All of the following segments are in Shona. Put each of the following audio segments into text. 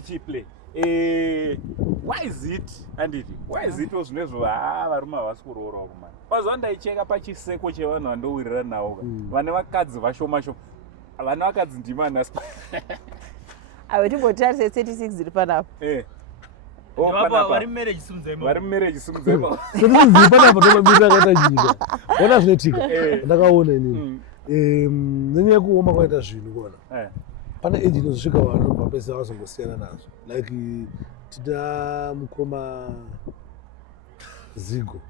tichiplay why is it anditi why is it ozvinezvo varume havasi kuroora kumana pazuva ndaicheka pachiseko chevanhu vandowirira nawo vane vakadzi vashoma shoma vane vakadzi ndimanasi ave timbotarise 36 dziri panapo vari marriage simuzemo panapa tomamira akaita nyika ona zvinoitika ndakaona inini nenyaya yekuoma kwaita zvinhu kuona pane age inozosvika vanhu papese vazongosiyana nazvo like tina mukoma zigo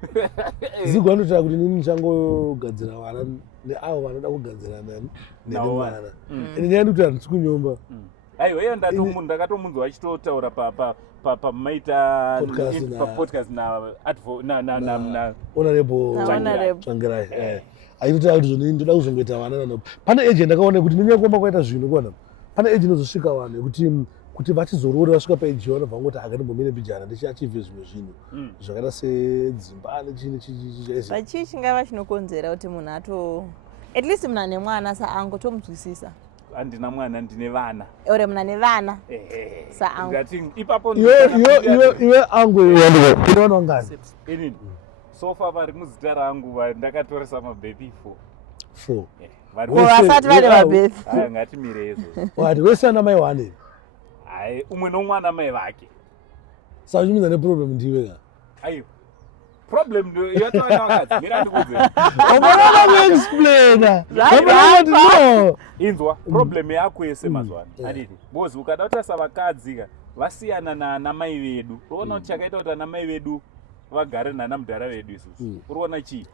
anotaura kuti nini nichanogadzira vana neavo vanoda kugadzira nani nene mwana ende nyaya ndikuti handisi kunyomba aiwa iyo ndakatomunzwa achitotaura pamaita podcast na honorable Tsvangirai aitotaura kuti zvonini ndoda kuzongoita vana nanopo pane age ndakaona kuti nenyaya yekuoma kwaita zvinhu kuona pane age inozosvika vanhu kuti vachizoroore vasvika paage vanobva ngoti akatimbomire bijana ndichiachivhe zvimwe zvinhu zvakaita sedzimba pachii chingava chinokonzera kuti munhu at least munhu ane mwana saangu tomunzwisisa handina mwana ndine vana ore munhu ane vana saangu ipapo iwe angu unoona wangani inini sofa vari muzita rangu ndakatoresa mabhebi 4 vasati vane mabhebi ngatimire izvo wati wese ana mai wane hai umwe nomwana mai vake saka uchimidza neproblem ndiwe ka aiyo problem yatona wakati mira ndikudze explainer inzwa problem yako yese mazwana aditi bozi ukada kutarisa vakadzi ka vasiyana namai vedu unoona kuti chakaita kuti anamai vedu vagare nana mudhara vedu isusu uriona chii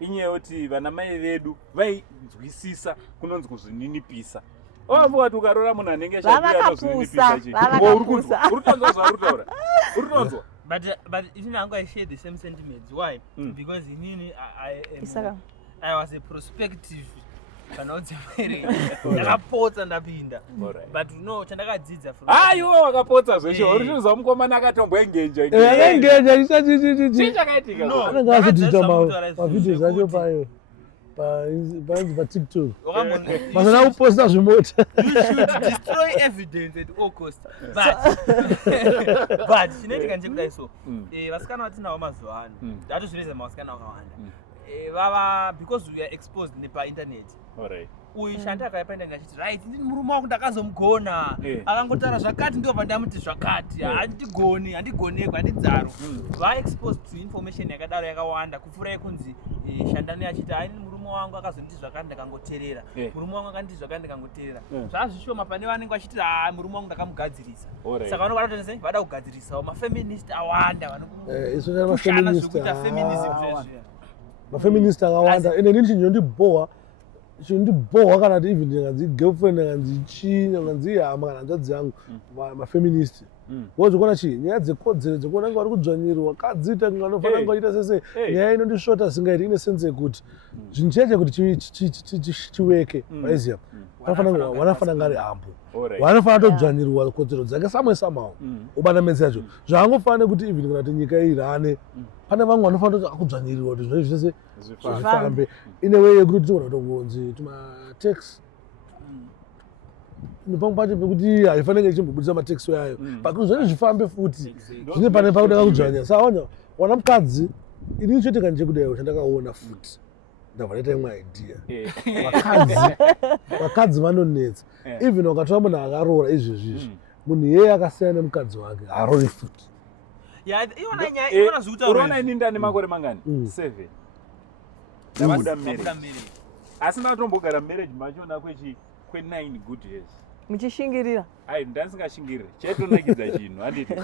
inyaya kuti vanamai vedu vainzwisisa kunonzi kuzvininipisa ovavuwa kuti ukarora munhu anenge vavakapusa uritonzwa zvarutaura uritonzwa but even Ango, I share the same sentiments. Why? Because in I was a prospective kanodza marriage. Ndakapotsa ndapinda. But no, chandakadzidza from iwo wakapotsa zveshe urichiuza mukomana akatomboengenja chii chakaitika no anenge asitiita mavidhios acho payo paTikTok mazana kuposta zvimota you should destroy evidence at all cost but chinoitika ndechekudai so vasikana vatinawo mazuva ano ndatozvireza mavasikana vakawanda vava because we are exposed nepainternet uyu shanda akaipa internet achiti right ndini murume wako ndakazomugona akangotaura zvakati ndobva ndamuti zvakati handigonekwa handidzaro vaexposed to information yakadaro yakawanda kupfuura yekunzi shandani achiti hai murume wangu akazonditi zvakati ndakangoteerera murume wangu akanditi zvakati ndakangoteerera zvazvishoma pane vanenge vachiti murume wangu ndakamugadzirisa saka vanokwatatose vada kugadzirisawo mafeminist awanda vanokushana zvekuita feminism zvezviya mafeminist akawanda ende nini chinondibhowa kana kuti even nyanganzi girlfriend nyanganzi chii nyanganzi hama kana hanzvadzi yangu mafeminist wozvikona chii nyaya dzekodzero dzekuona nga vari kudzvanyirwa kadziita kunga anofanira kunga achiita sese nyaya inondisvota singaiti ine sense yekuti zvinhu cheche kuti chiweke waiziva wanafanira nga ari hambo wanafanira todzvanyirwa kodzero dzake samwe samawo ubanamedzi yacho zvaangofanira kuti even kana kuti nyika irane pane vamwe vanofanira kuti akudzvanyirirwa kuti zvinhu zvese zvifambe ine wei yekuti tiona kutongonzi tumatax nepamwe pacho pekuti haifanenge ichimbobudisa mataxi yayo pakuti zvene zvifambe futi zvine pane pakuda kudzvanya saka wana mukadzi inini choitika ndechekudayo chandakaona futi ndabva ndaita imwe idea vakadzi vanonetsa even wakatora munhu akaroora izvezvizvi munhu iyeye akasiyana nemukadzi wake haarori futi uroona ini ndane makore mangani 7 ndabuda marriage asi ndatombogara marriage machona kwe9 good years muchishingirira ai ndasingashingirire chaitonakidza chinhu handiti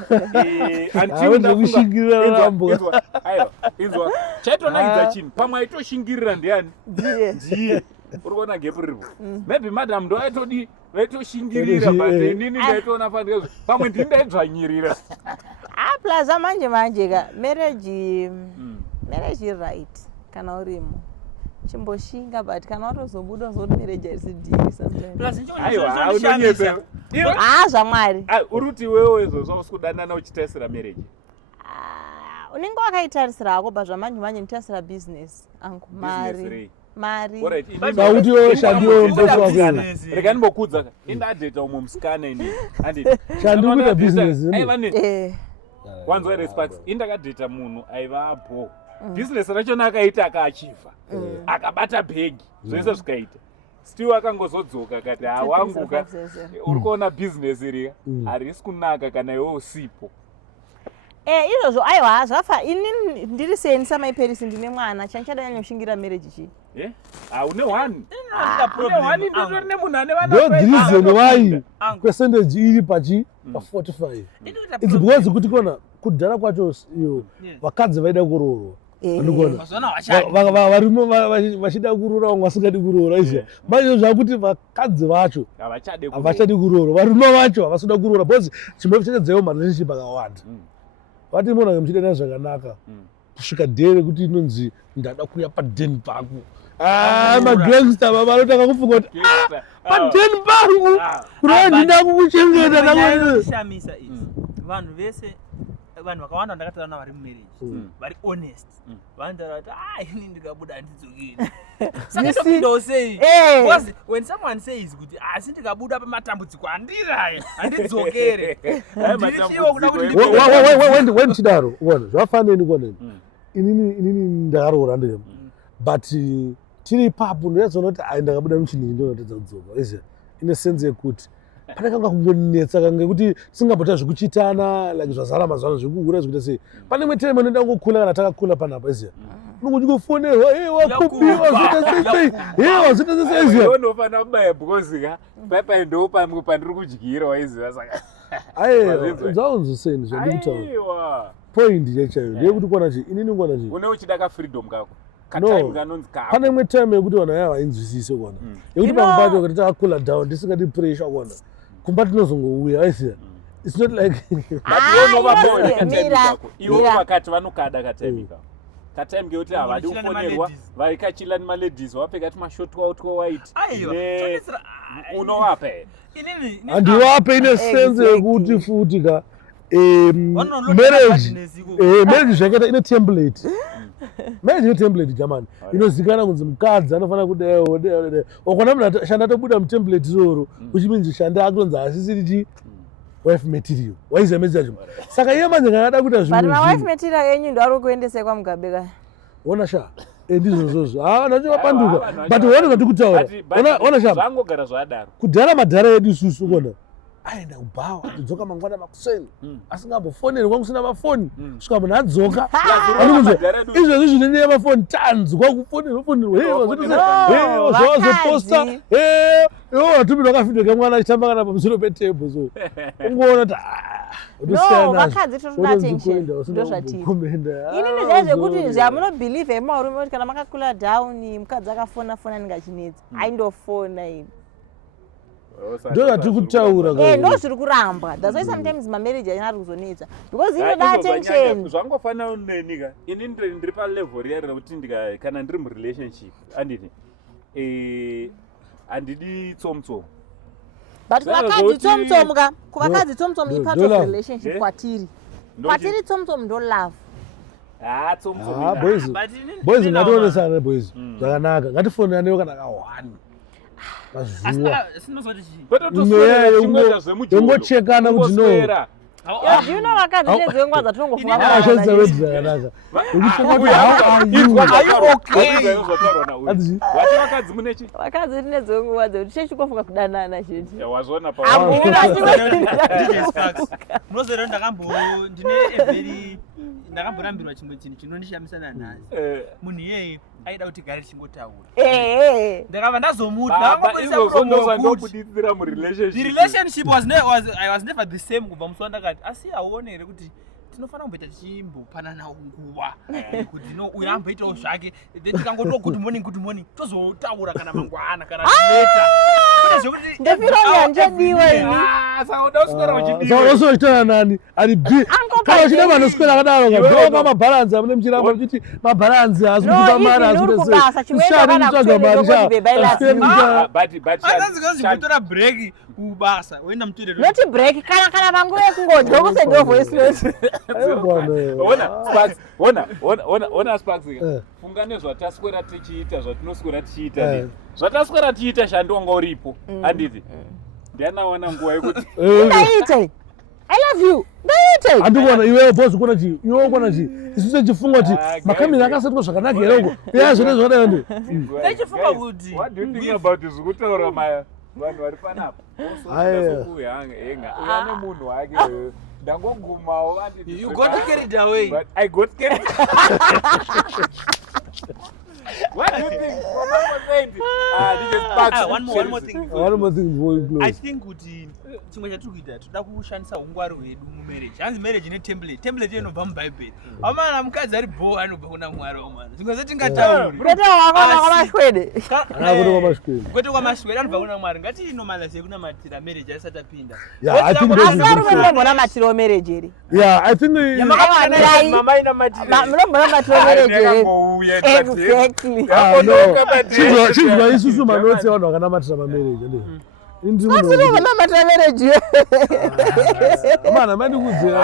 inzwa chaitonakidza chinhu pamwe aitoshingirira ndiani ndiye urikuona gepu riripo maybe madam ndo aitoshingirira but inini ndaitoona fanike pamwe ndini ndaidzvanyirira plus manje ka marriage right kana urimo chimboshinga but kana watozobuda zoti marriage haisi sometimes zvamwari uri kuti iwewo izvozvo usikudanana uchitarisira marriage unenge wakaitarisira hako but zvamanje nditarisira business angu mari mari sauti yoshandiwo mbosi wako rega ndimbokudza indadheta umwe musikana ini shandi kuita business wanzwa resparks indakadheta munhu aivapo business rachona akaita akaachivha akabata bhegi zvese zvikaita still akangozodzoka kati hawanguka uri kuona business riya harisi kunaka kana iwe usipo izvozvo aiwa zvafa ini ndiri seni samaiperisi ndine mwana chanchada nyanyoshingira marriage chii une one nditori nemunhu ane ndodzirizeni wai percentage iri pachi pa45 it's because kuti kona kudhara kwacho iyo vakadzi vaida kuroorwa varimo vachida kuroora vamwe vasingadi kuroora izia manje zvakuti vakadzi vacho havachadi kuroora varume vacho havasida kuroora because chimwe chachadzayo marelationship akawanda vati mona muchidana zvakanaka kusvika dhere kuti inonzi ndada kuya padheni pako magangster vanotanga kufunga kuti padheni pangu kurova ndinda kukuchengeta vanhu vese vanhu vakawanda ndakataura navari mumarriage vari honest vanotaura kuti ini ndikabuda handidzokeri saka ndopindawo sei because when someone says kuti asi ndikabuda pamatambudziko andiraya handidzokere ndirichiwo kuda kuti wenchidaro uona zvafaneni kuoneni inini ndakaroora ndem but tiri ipapo ndoyazoona kuti ndakabuda muchinini ndonatedza kudzoka izia ine sense yekuti pane kanga kungonetsa kangekuti tisingambota zvekuchitana like zvazara mazvano zvekuhura zvekuita sei pane imwe time inoda kungokula kana takakula panapa izia unongochi kufonerwa wakubiwa wazita sese izia unofanira kubaya bhozika paipai ndo pandiri kudyira waiziva saka dzaunzoseni zvandikutaura point yachayo ndeyekuti kuona chi inini kuona chi une uchida kafreedom kako pane imwe time yekuti vanhu aya vainzwisise kuona yekuti pamwe pacho kuti takakula down tisingati pressure kuona kumba tinozongouya aisiya it's not like iwo vakati vanokada kataimika katime kekuti havadi kufonerwa vaikachila nemaladies wapfeka tumashotwa twawaiti unowapa here handiwape ine sense yekuti futi ka marriage zvakaita ine template marriage ine template jamani inozikana kunzi mukadzi anofanira kudewo wakona munhu shanda tobuda mutemplate iroro uchiminzi shanda akunonzi asisiri chi wife material waiziva mezi yacho saka iye manje ngangada kuita wife material yenyu ndo ari kuendesai kwamugabe kaya ona sha ndizvozvozvo nacho vapanduka but waona zvatikutaura ona sha zvangogara zvadaro kudhara madhara edu isusu kona aenda kubhawa adzoka mangwana makuseni asingambofonerwa kusina mafoni kusvika munhu adzoka izvezvi zvinenye mafoni tanzwa kufonerwa zvazoposta watumirwa kafidheka mwana achitamba kana pamusoro petebho so ungoona vakadzi totoda attention ndozvatiri inini zvaa zvekuti zvamunobhelieve mumarume kuti kana makakula down mukadzi akafona ninge achinetsa aindofona ini ndo zvatiri kutaura ndo zviri kuramba that's why sometimes mamarriage ainari kuzonetsa because inoda attention zvangofanira nenika ini ndiri palevel riya rekuti kana ndiri murelationship anditi handidi tsomtsomo but kuvakadzi tsomtsomo ka kuvakadzi tsomtsomo ipart of relationship kwatiri tsomtsomo ndo love boys ngationesane boys zvakanaka ngatifonerenewo kana ka1 yongochekana kuti no ndino vakadzi nedzengwa dzatinongofunga zvakanaka vakadzi munechi vakadzi tinedzenguva dzekuti chechikofunga kudanana chete wazona munozero ndine ndakamborambirwa chimwe chinhu chinondishamisana nhasi munhu iyeye aida kuti gare tichingotaura ndakava ndazomutandobuditsira murelationship I was never the same kubva musi wandakati asi auone here kuti tinofanira kumboita tichimbopanana nguva kuti uyo amboitawo zvake then tikangotiwo good morning tozotaura kana mangwana kana leta ndefiro nyanjediwa ini saka usochitana nani ari chine vanoswera akadaro kadzoka mabhalansi amune muchiramba kuti mabhalansi haasi kupa mari kutora breki kubasa woenda mutoilet noti break kana vanguve kungodya kusendiwo voice note. ona Sparks funga nezvataswera tichiita zvatinoswera tichiita zvataswera tichiita shandonga uripo handiti ndianawana nguva yekuti ndaite I love you ndaite andikuona iwe boss kuona chi iwe kuona chi isise chifunga kuti makamera akasetwa zvakanaka here uko yazvone zvakadai ndi ndachifunga kuti what do you think about zvekutaura vanhu vari panapa uyane munhu wake ndangogumawo you got carried away but I got carried what do you think one more thing before you close. I think kuti chimwe chatiri kuita toda kushandisa ungwari hwedu mumarriage hanzi marriage ine template inobva mubhaibheri amana mukadzi ari bho anobva kuna mwari wamwana zvimwe zvatingatauri kwete kwamaswede kwete kwamaswede anobva kuna mwari ngatiinomalazei kunamatira marriage aisati apinda asi varume munombonamatirawo marriage here mama inamatira munombonamatirawo marriage here chinzwa isusu manotsi vanhu vakanamatira mamarriage ndinobonamatira marriage mana mandikudzira